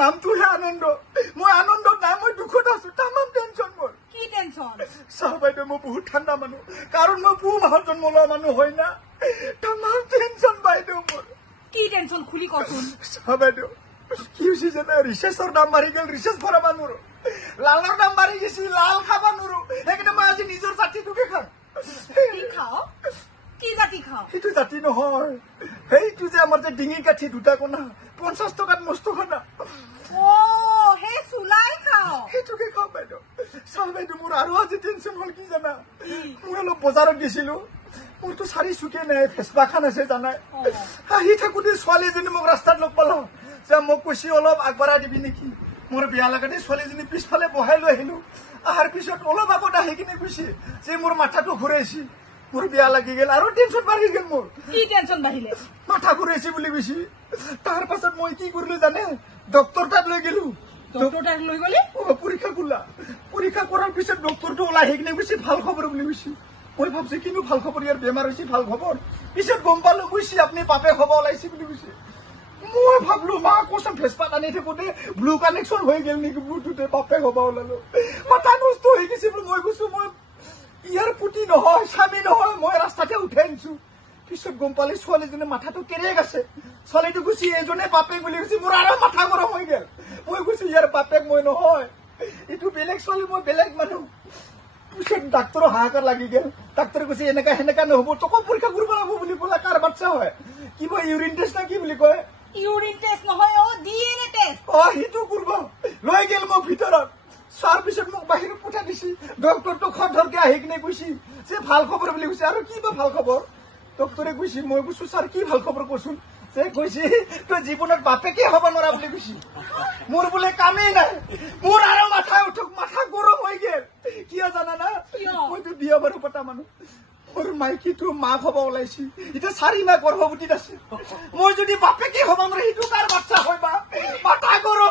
নামটোহে আনন্দ মই আনন্দত নাই মই দুখত আছো তামাম টেনচন মোৰ কি টেনচন চাহ বাইদেউ মই বহুত ঠাণ্ডা মানুহ কাৰণ মই পুহ মাহত জন্ম লোৱা মানুহ হয় না তামাম টেনচন বাইদেউ মোৰ কি টেনচন খুলি কচোন চাহ বাইদেউ কি হৈছে জানা ৰিচাৰ্জৰ দাম বাঢ়ি গ'ল ৰিচাৰ্জ ভৰাব নোৱাৰো লালৰ দাম বাঢ়ি গৈছে লাল খাব নোৱাৰো সেইকাৰণে মই আজি নিজৰ জাতিটোকে খাম কি খাও কি জাতি খাও সেইটো জাতি নহয় সেইটো যে আমাৰ যে ডিঙি কাঠি দুটা কোণা 50 টকাত মস্ত খানা ও হে চুলাই খাও সেইটোকে খাওঁ বাইদেউ চাহ বাইদেউ মোৰ আৰু আজি টেনচন হ'ল কি জানা মই অলপ বজাৰত গৈছিলো মোৰতো চাৰি চুকে নাই ফেচপা খান আছে জানাই আহি থাকোঁতে ছোৱালীজনী মোক ৰাস্তাত লগ পালোঁ যে মোক কৈছে অলপ আগবঢ়াই দিবি নেকি মোৰ বেয়া লগাতে ছোৱালীজনী পিছফালে বহাই লৈ আহিলো অহাৰ পিছত অলপ আগত আহি কিনে কৈছে যে মোৰ মাথাটো ঘূৰাইছে মোৰ বেয়া লাগি গেল আৰু টেনচন বাঢ়ি গেল মোৰ কি টেনচন বাঢ়িলে মাথা ঘূৰাইছে বুলি কৈছে তাৰ পাছত মই কি কৰিলো জানে ডক্তৰ তাত লৈ গেলো ডক্তৰ তাত লৈ গলি পৰীক্ষা কৰিলা পৰীক্ষা কৰাৰ পিছত ডক্তৰটো ওলাই আহি কিনে কৈছে ভাল খবৰ বুলি কৈছে মই ভাবছো কিনো ভাল খবৰ ইয়াৰ বেমাৰ হৈছে ভাল খবৰ পিছত গম পালো কৈছে আপুনি বাপে খবৰ ওলাইছে বুলি কৈছে মই ভাবলো মা কচম ফেচপাত আনি থাকোঁতে ব্লু কানেকশ্যন হৈ গেল নেকি বুটুতে বাপে খবৰ ওলালো মাথা নষ্ট হৈ গৈছে মই কৈছো মই ইয়াৰ পুতি নহয় স্বামী নহয় মই ৰাস্তাতে উঠাই আনিছো পিছত গম পালে ছোৱালীজনী মাথাটো কেৰেক আছে ছোৱালীটো কৈছে এজনে বাপেক বুলি কৈছে মোৰ আৰু মাথা গৰম হৈ গেল মই কৈছো ইয়াৰ বাপেক মই নহয় এইটো বেলেগ ছোৱালী মই বেলেগ মানুহ পিছত ডাক্তৰৰ হাহাকাৰ লাগি গেল ডাক্তৰে কৈছে এনেকা সেনেকা নহব তোকো পৰীক্ষা কৰিব লাগিব বুলি ক'লে কাৰ বাচ্চা হয় কিবা ইউৰিন টেষ্ট না কি বুলি কয় ইউৰিন টেষ্ট নহয় ও ডিএনএ টেষ্ট সেইটো কৰিব লৈ গেল মোক ভিতৰত চাৰ পিছত মোক বাহিৰত পঠাই দিছে ডক্তৰটো খৰধৰকে আহি কিনে কৈছে যে ভাল খবৰ বুলি কৈছে আৰু কি বা ভাল খবৰ ডক্তৰে কৈছে মই কৈছো ছাৰ কি ভাল খবৰ কচোন যে কৈছে তই জীৱনত বাপেকে হ'ব নোৱাৰা বুলি কৈছে মোৰ বোলে কামেই নাই মোৰ আৰু মাথা উঠক মাথা গৰম হৈ গেল কিয় জানা না মইতো বিয়া বাৰু পতা মানুহ মোৰ মাইকীটো মাক হ'ব ওলাইছে এতিয়া 4 মাহ গৰ্ভৱতীত আছে মই যদি বাপেকে হ'ব নোৱাৰে সেইটো কাৰ বাচ্চা হয় বা মাথা গৰম